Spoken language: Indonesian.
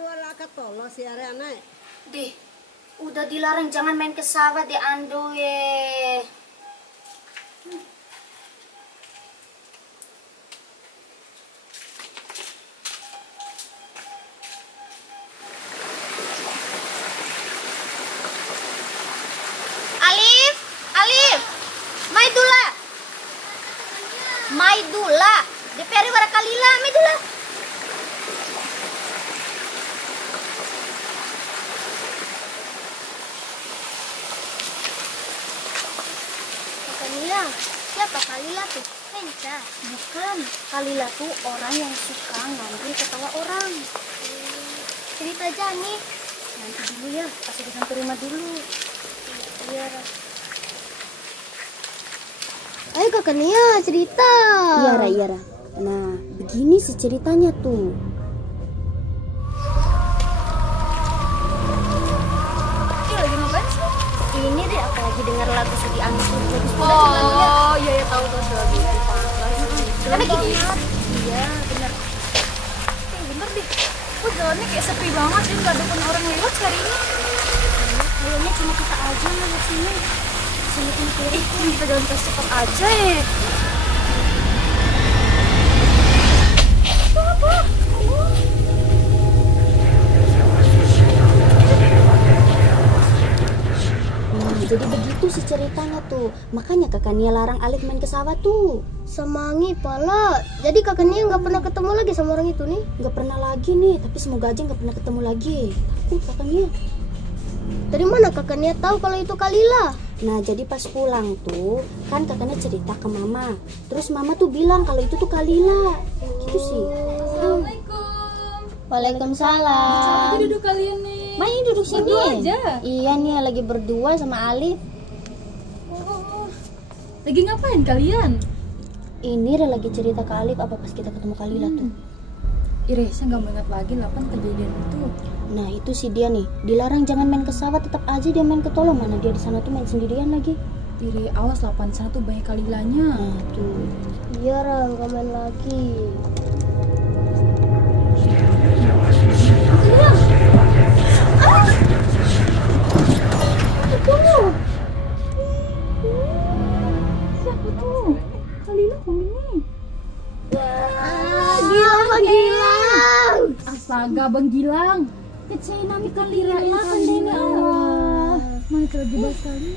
wala ka tolo si are anay. Deh, udah dilarang jangan main ke sawah deh Ando ye. Alif, Alif, Maidula, Maidula, DPR Warakalila, Maidula. Kalila, siapa Kalila tuh? Kenca. Bukan, Kalila tuh orang yang suka ngambil ketawa orang. Cerita aja nih. Nanti dulu ya, pas udah sampai rumah dulu. Iya. Ayo Kakak Nia cerita. Iya Ra. Nah, begini sih ceritanya tuh. Lagi ngapain sih? Ini deh, aku lagi denger lagu sedih Angin. Oh iya ya tahu lagu itu. Karena gitu. Iya benar. Bener deh. Kok jalannya kayak sepi banget ya, nggak ada orang lewat hari ini. Kayaknya cuma kita aja lewat sini. Sini kiri. Kita jalan cepat aja ya. Jadi begitu sih ceritanya tuh. Makanya Kakak Nia larang Alif main ke sawah tuh. Semangi pala. Jadi Kakak Nia nggak pernah ketemu lagi sama orang itu nih? Nggak pernah lagi nih. Tapi semoga aja nggak pernah ketemu lagi. Takut Kakak Nia. Dari mana Kakak Nia tahu kalau itu Kalila? Nah jadi pas pulang tuh kan Kakak Nia cerita ke Mama. Terus Mama tuh bilang kalau itu tuh Kalila. Gitu sih. Assalamualaikum. Waalaikumsalam. Jadi duduk kalian nih. Main duduk sini. Berdua aja. Iya nih lagi berdua sama Alif. Oh. Lagi ngapain kalian? Ini udah lagi cerita ke Alif apa pas kita ketemu Kalila tuh. Ire, saya nggak mau ingat lagi lapan kejadian itu. Nah itu sih dia nih, dilarang jangan main ke sawah, tetap aja dia main ke tolong. Mana dia di sana tuh main sendirian lagi. Ire, awas lapan sana tuh banyak kalilanya. Nah tuh. Iya Ra, nggak main lagi. Siapa tuh? Kalila kok ini? Gila Bang Gilang. Astaga, Bang Gilang. Kecil nami Kalila ini Allah. Mana terjebak sekali.